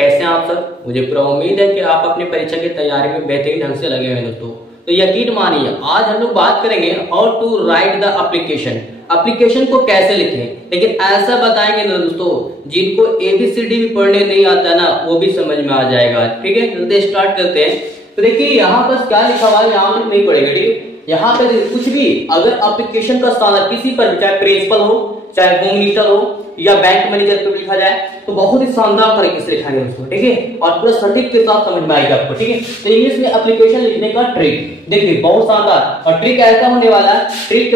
कैसे हैं आप सब। मुझे पूरा उम्मीद है कि आप अपनी परीक्षा की तैयारी में बेहतरीन ढंग से लगे हुए हैं दोस्तों। तो यकीन मानिए आज हम लोग बात करेंगे how to write the application को कैसे लिखें, लेकिन ऐसा बताएंगे ना दोस्तों जिनको ABCD भी पढ़ने नहीं आता ना वो भी समझ में आ जाएगा। ठीक है, जल्दी स्टार्ट करते हैं। तो देखिए यहाँ पर क्या लिखा हुआ है, यहाँ पर नहीं पढ़ेगा। ठीक, यहाँ पे कुछ भी अगर एप्लीकेशन का स्थान किसी पर चाहे प्रिंसिपल हो, चाहे होम मिनिस्टर हो या बैंक मैनेजर पे लिखा जाए तो बहुत ही शानदार तरीके से लिखा गया उसको। ठीक है, और पूरा सटीक के साथ समझ में आएगा आपको। ठीक है, तो इंग्लिश में एप्लीकेशन लिखने का ट्रिक देखिए बहुत शानदार, और ट्रिक ऐसा होने वाला है, ट्रिक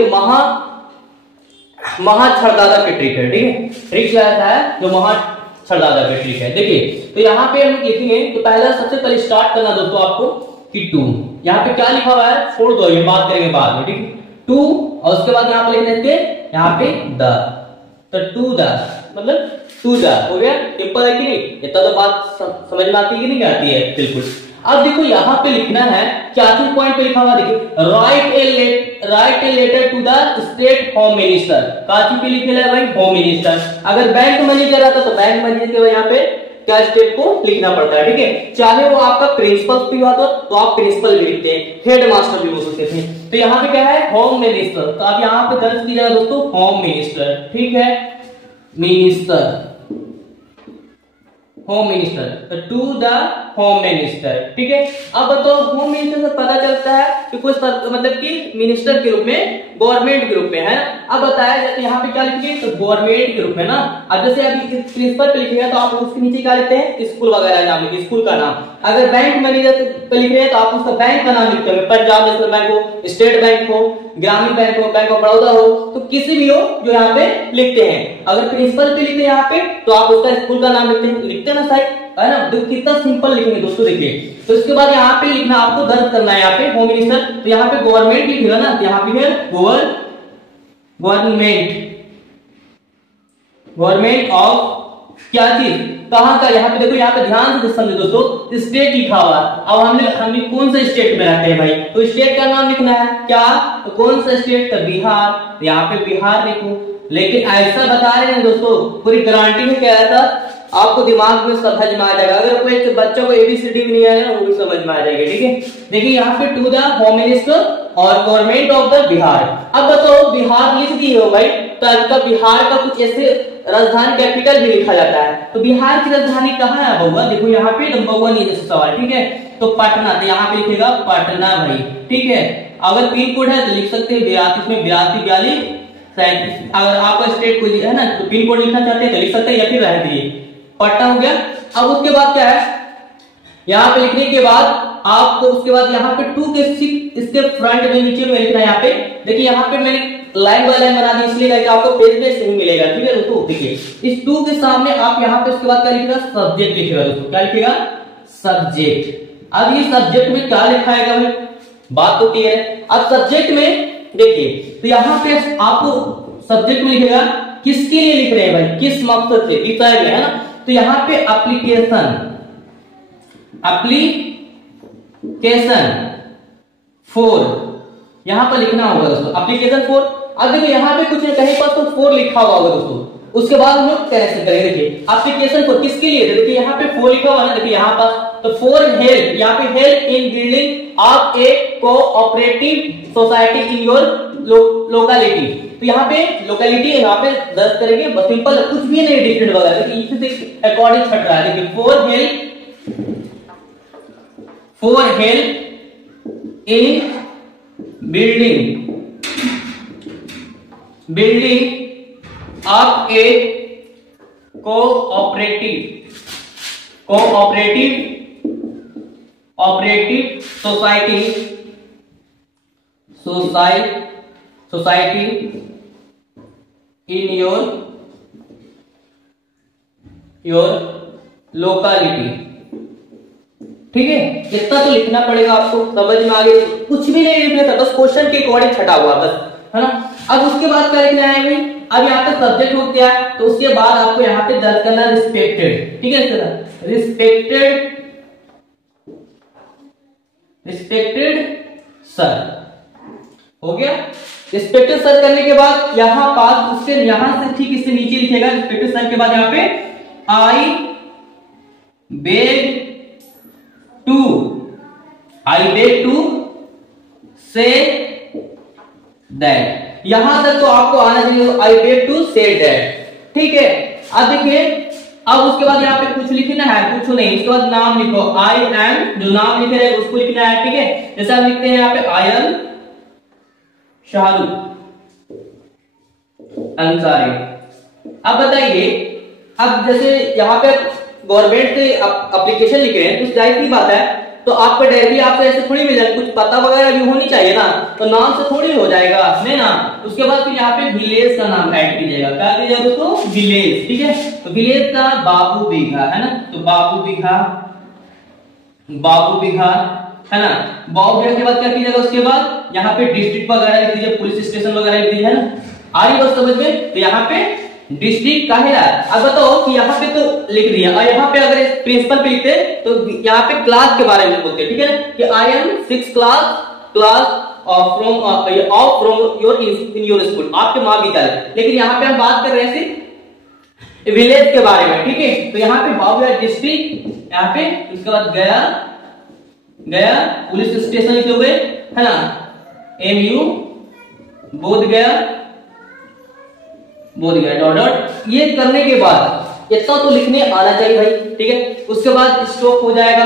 महा छड़दादा की ट्रिक है। ठीक है, ट्रिक ऐसा है जो महा छड़दादा की ट्रिक है। देखिए तो यहाँ पे हम लिखेंगे तो पहला सबसे पहले स्टार्ट करना दोस्तों आपको कि टू, यहाँ पे क्या लिखा हुआ है छोड़ दो, ये बात करेंगे बाद में। ठीक है, टू और उसके बाद यहाँ पे लिख देते यहाँ पे द, तो टू द मतलब टू द हो गया। सिंपल है कि नहीं, इतना तो बात समझ में आती है कि नहीं आती है, बिल्कुल। अब देखो यहाँ पे लिखना है क्या पॉइंट पे लिखा हुआ देखिए, write a letter to the state home minister. काची पे लिखे है भाई होम मिनिस्टर। अगर बैंक मैनेजर आता तो बैंक मैनेजर के यहाँ पे क्या स्टेट को लिखना पड़ता है। ठीक है, चाहे वो आपका प्रिंसिपल भी हुआ तो आप प्रिंसिपल भी लिखते हैं, हेड मास्टर भी बोल सकते थे। तो यहाँ पे क्या है होम मिनिस्टर, तो आप यहाँ पे दर्ज कीजिएगा दोस्तों होम मिनिस्टर। ठीक है, minister home minister, to the home minister. ठीक है, अब बताओ होम मिनिस्टर से पता चलता है कि कुछ मतलब कि मिनिस्टर के रूप में, गवर्नमेंट के रूप में है। अब बताया जाए तो यहाँ पे क्या लिखेंगे तो गवर्नमेंट के रूप में ना। अब जैसे अभी प्रिंसिपल पे लिखेगा तो आप उसके नीचे क्या लिखते हैं स्कूल वगैरह नाम लिखिए, स्कूल का नाम। अगर बैंक मैनेजर पे लिख रहे हैं तो आप उसका बैंक का नाम लिखते हैं, पंजाब नेशनल बैंक हो, स्टेट बैंक हो, ग्रामीण बैंक हो, बैंक ऑफ बड़ौदा हो, तो किसी भी हो जो यहाँ पे लिखते हैं। अगर प्रिंसिपल पे लिखते हैं यहाँ पे तो आप उसका स्कूल का नाम लिखते हैं ना साइड, है ना। देखो कितना सिंपल लिखेंगे दोस्तों। देखिए तो इसके बाद यहाँ पे लिखना आपको दर्ज करना है यहाँ पे होम मिनिस्टर, तो यहाँ पे गवर्नमेंट लिखेगा ना, तो यहाँ पे है गवर्नमेंट ऑफ क्या चीज कहां का, यहाँ पे देखो यहाँ पे ध्यान से समझो दोस्तों स्टेट लिखा हुआ। अब हमने कौन सा स्टेट में रहते हैं भाई, तो स्टेट का नाम लिखना है क्या, तो कौन सा स्टेट, तो बिहार, तो यहाँ पे बिहार लिखो। लेकिन ऐसा बता रहे हैं दोस्तों पूरी गारंटी में क्या था आपको दिमाग में समझ में आ जाएगा। अगर कोई बच्चों को ABCD भी नहीं आएगा वो भी समझ में आ जाएगा। ठीक है, देखिए यहाँ पे टू द होम मिनिस्टर और गवर्नमेंट ऑफ द बिहार। अब बताओ बिहार लिख दिए हो भाई, तो आपका बिहार का कुछ ऐसे राजधानी कैपिटल भी लिखा जाता है, तो बिहार की राजधानी कहाँ है बउआ, देखो यहाँ पे नंबर 1 ये सवाल। ठीक है, तो पटना, तो यहाँ पे लिखेगा पटना भाई। ठीक है, अगर पिन कोड है तो लिख सकते हैं 82 में 82 42 अगर आपका स्टेट कोई है ना तो पिन कोड लिखना चाहते हैं तो लिख सकते हैं, या फिर रह दिए पटना हो गया। अब उसके बाद क्या है, यहाँ पे लिखने के बाद आपको उसके बाद यहाँ पे 2 के इसके फ्रंट में नीचे में लिखना है। यहाँ पे देखिए यहाँ पे मैंने लाइन बाय लाइन बना दी इसलिए कि आपको पेज पे सही मिलेगा। ठीक है दोस्तों, देखिए इस 2 के सामने आप यहाँ पे उसके बाद क्या लिखेगा सब्जेक्ट लिखेगा दोस्तों, क्या लिखेगा सब्जेक्ट। अब ये सब्जेक्ट में क्या लिखाएगा भाई, बात तो क्लियर है। अब सब्जेक्ट में देखिए तो यहाँ पे आपको सब्जेक्ट में लिखेगा किसके लिए लिख रहे हैं भाई, किस मकसद से, विषय में, है ना। तो यहाँ पे एप्लीकेशन 4 यहाँ पर लिखना होगा दोस्तों, एप्लीकेशन 4। अब देखो यहाँ पे कुछ कहीं पर तो 4 लिखा हुआ होगा दोस्तों, उसके बाद हम लोग कैसे करेंगे। देखिए एप्लीकेशन 4 किसके लिए, देखिए यहाँ पे 4 लिखा हुआ है ना, देखिए यहाँ पर तो 4 हेल्प, यहाँ पे help in building of A cooperative society in your locality. तो यहाँ पे लोकेलिटी यहाँ पे दर्ज करेंगे, बस सिंपल, कुछ भी नहीं डिफरेंट वगैरह, देखिए इसी अकॉर्डिंग छट रहा है। देखिए 4 help in building of A cooperative society in your locality. ठीक है, इतना तो लिखना पड़ेगा आपको, समझ में आ गया। कुछ भी नहीं लिखना था, बस क्वेश्चन के अकॉर्डिंग छटा हुआ बस, है ना। अब उसके बाद क्या लिखना है भाई, अब यहाँ पे सब्जेक्ट हो गया, तो उसके बाद आपको यहाँ पे दर्ज करना रिस्पेक्टेड। ठीक है सर, रिस्पेक्टेड सर हो गया। रिस्पेक्टेड सर करने के बाद यहाँ पास उससे यहाँ से ठीक इससे नीचे लिखेगा रिस्पेक्टेड सर के बाद यहाँ पे I beg to, I beg to say that. यहां तक तो आपको आना चाहिए, I beg to say that, ठीक है। अब देखिए, अब उसके बाद यहाँ पे कुछ लिखना है, कुछ नहीं, उसके बाद नाम लिखो, आई एम, जो नाम लिखे रहे उसको लिखना है, ठीक है। जैसे हम लिखते हैं यहाँ पे आई एम शाहरुख अंसारी। अब बताइए, अब जैसे यहाँ पे गवर्नमेंट से एप्लीकेशन लिख रहे हैं तो जाहिर सी बात है, तो आपका डायरी आपसे ऐसे थोड़ी मिल जाएगा, कुछ पता वगैरह भी होनी चाहिए ना, तो नाम से थोड़ी हो जाएगा, नहीं ना। उसके बाद फिर यहाँ पे विलेज का नाम ऐड कीजिएगा, क्या कीजिएगा उसको, विलेज, ठीक है। तो विलेज का बाबू बीघा है ना, तो बाबू बीघा, बाबू बीघा है ना। बाबू बीघा के बाद क्या कीजिएगा, उसके बाद यहाँ पे डिस्ट्रिक्ट वगैरह लिख दीजिए, पुलिस स्टेशन वगैरह लिख दीजिए, है ना। आ रही बात समझ में। तो यहाँ पे डिस्ट्रिक्ट का है। अब बताओ कि यहाँ पे तो लिख दिया, और यहाँ पे अगर प्रिंसिपल पे लिखते तो यहाँ पे क्लास के बारे में बोलते, ठीक है ना, कि I am 6th class from your in your school, आपके महाविद्यालय। लेकिन यहाँ पे हम बात कर रहे हैं सिर्फ विलेज के बारे में, ठीक है। तो यहाँ पे बाबू डिस्ट्रिक्ट, यहाँ पे उसके बाद गया, गया पुलिस स्टेशन लिखे हुए, है ना, MU बोध गया, बोध गया डॉट डॉट। ये करने के बाद इतना तो लिखने आना चाहिए भाई, ठीक है। उसके बाद स्टॉप हो जाएगा,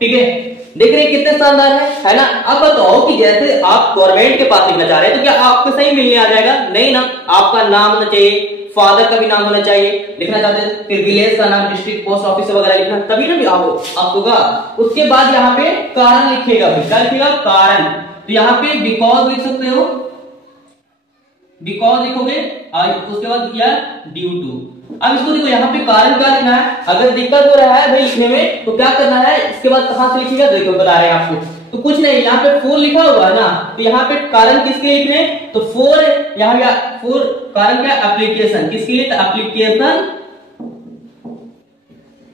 ठीक है। देख रहे हैं कितने शानदार है ना। अब बताओ कि जैसे आप गवर्नमेंट के पास लिखना चाह रहे हैं तो क्या आपको सही मिलने आ जाएगा, नहीं ना। आपका नाम होना चाहिए, फादर का भी नाम होना चाहिए, लिखना चाहते हैं, फिर विलेज का नाम, डिस्ट्रिक्ट पोस्ट ऑफिस वगैरह लिखना, तभी ना भी आपको। उसके बाद यहाँ पे कारण लिखेगा, क्या लिखेगा, कारण। तो यहाँ पे बिकॉज लिख सकते हो, बिकॉज लिखोगे, और उसके बाद किया ड्यू टू। अब इसको देखो, यहाँ पे कारण क्या लिखना है। अगर दिक्कत हो रहा है भाई लिखने में तो क्या करना है, इसके बाद कहां से लिखिएगा, देखो बता रहे हैं आपको। तो कुछ नहीं, यहाँ पे 4 लिखा हुआ है ना, तो यहाँ पे कारण किसके लिए लिखने, तो 4, यहाँ पे 4 कारण क्या, एप्लीकेशन, किसके लिए, तो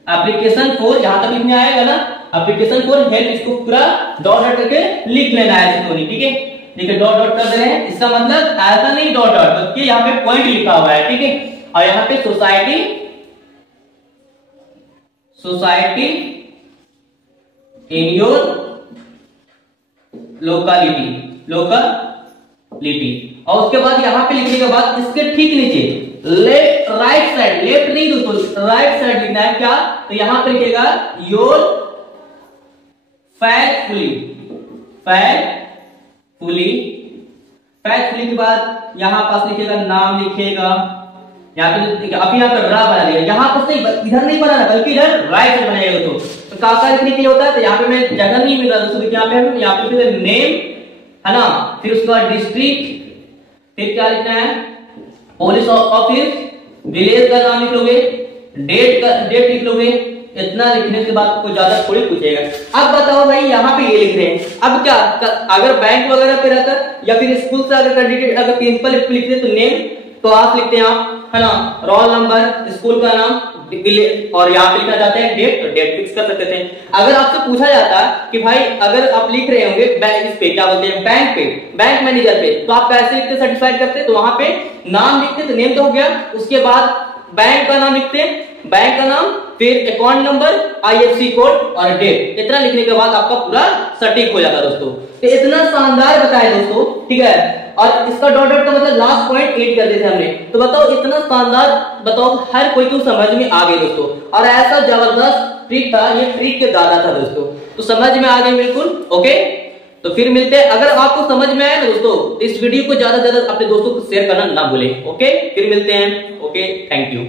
एप्लीकेशन 4 यहां तक लिखने आएगा ना, एप्लीकेशन 4 हेल्प, इसको पूरा डॉट डॉट करके लिख लेना है, ठीक है। देखिए डॉट डॉट कर दे रहे हैं, इसका मतलब ऐसा नहीं डॉट डॉट, बल्कि यहाँ पे पॉइंट लिखा हुआ है, ठीक है। और यहाँ पे सोसाइटी इन योर लोकेलिटी, और उसके बाद यहाँ पे लिखने के बाद इसके ठीक नीचे लेफ्ट राइट साइड, लेफ्ट नहीं दोस्तों, राइट साइड लिखना है, क्या, तो यहाँ पे लिखेगा योर फैक्टफुली के बाद यहाँ पास लिखेगा नाम, लिखेगा यहाँ पे, अब यहाँ पर बड़ा बना दिया, यहाँ पर इधर नहीं बनाना बल्कि इधर राइट साइड बनाएगा दोस्तों। तो काका लिखने के लिए होता है, तो यहाँ पे मैं जगह नहीं मिल रहा दोस्तों, यहाँ पे नेम है ना, फिर उसके बाद डिस्ट्रिक्ट, फिर क्या लिखना है, पुलिस ऑफिस, विलेज का नाम लिख लोगे, डेट लिख लोगे। इतना लिखने के बाद कोई ज्यादा थोड़ी पूछेगा। अब बताओ भाई, यहाँ पे ये लिख रहे हैं, अब क्या, अगर बैंक वगैरह पे रहता या फिर स्कूल से अगर कैंडिडेट अगर प्रिंसिपल लिखते तो नेम तो आप लिखते हैं आप, है ना, रोल नंबर, स्कूल का नाम, और यहाँ पे लिखना चाहते हैं डेट, तो डेट फिक्स कर सकते थे। अगर आपसे पूछा जाता कि भाई अगर आप लिख रहे होंगे बैंक पे, क्या बोलते हैं, बैंक पे, बैंक मैनेजर पे, तो आप कैसे लिखते, सर्टिफाइड करते, तो वहां पे नाम लिखते, तो नेम तो हो गया, उसके बाद बैंक का नाम लिखते हैं, बैंक का नाम, फिर अकाउंट नंबर, IFSC कोड और डेट। इतना लिखने के बाद आपका पूरा सटीक हो जाता दोस्तों। तो इतना शानदार बताया दोस्तों, ठीक है। और इसका डॉट डॉट का मतलब लास्ट पॉइंट ऐड कर देते हमने। तो बताओ इतना शानदार, बताओ हर कोई को समझ में आ गई दोस्तों। और ऐसा जबरदस्त ट्रिक था, ये ट्रिक के दादा था दोस्तों, तो समझ में आ गई बिल्कुल। ओके, तो फिर मिलते हैं। अगर आपको समझ में आया ना दोस्तों, इस वीडियो को ज्यादा से ज्यादा अपने दोस्तों को शेयर करना ना भूलें। ओके, फिर मिलते हैं। Okay, thank you.